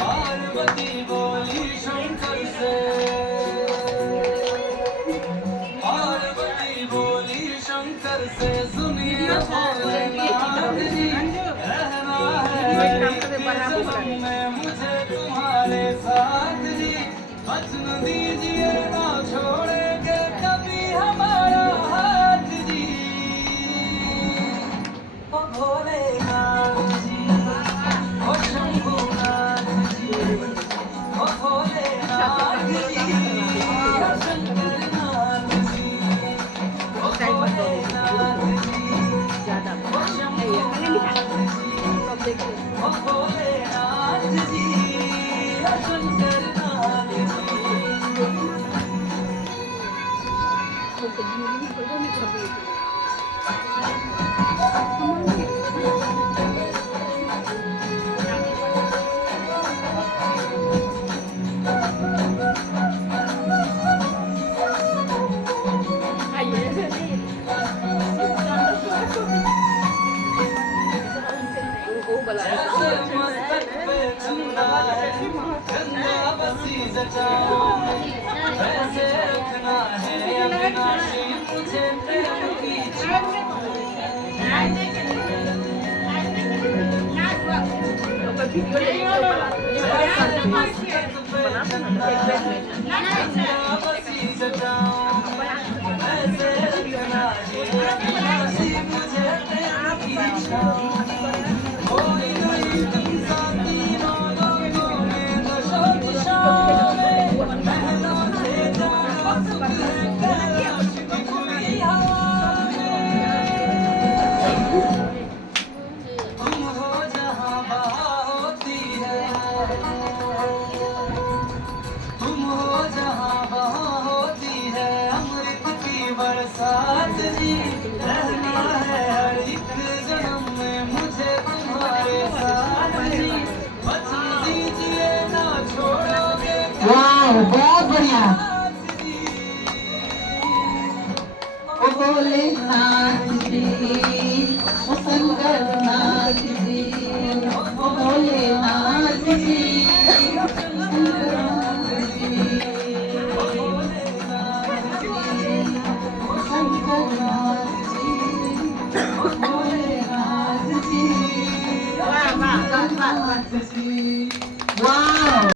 पार्वती बोली शंकर से, पार्वती बोली शंकर से, सुनिए भोलेनाथ जी, रहना है जन्म में मुझे तुम्हारे साथ जी, वचन दीजिए ना छोड़ेंगे कभी हमारा हाथ जी, ओ भोलेनाथ जी, ओ शंभुनाथ जी, ओ भोलेनाथ जी, ओ शंकरनाथ जी, ओ भोलेनाथ जी, ओ शंभुनाथ जी, ओ भोलेनाथ जी, ओ शंकरनाथ जी। जैसे मस्तक पे चंदा है, गंगा बसी जटा में, वैसे रखना है अविनाशी मुझे प्रेम की छाँव में। जैसे मस्तक पे चंदा है, गंगा बसी जटा में, वैसे रखना है अविनाशी मुझे प्रेम की छाँव में। कोई नहीं तुमसा तीनों लोगों में दशो दिशाओं में, महलों से ज्यादा सुख है कैलाश की खुली हवा में। तुम हो जहाँ बहा होती है, तुम हो जहाँ बहा होती है अमृत की बरसात जी, रहना है हर एक जन्म में मुझे तुम्हारे साथ जी, वचन दीजिए ना छोड़ोगे वाह, बहुत बढ़िया। साथ जी। ओ भोलेनाथ जी,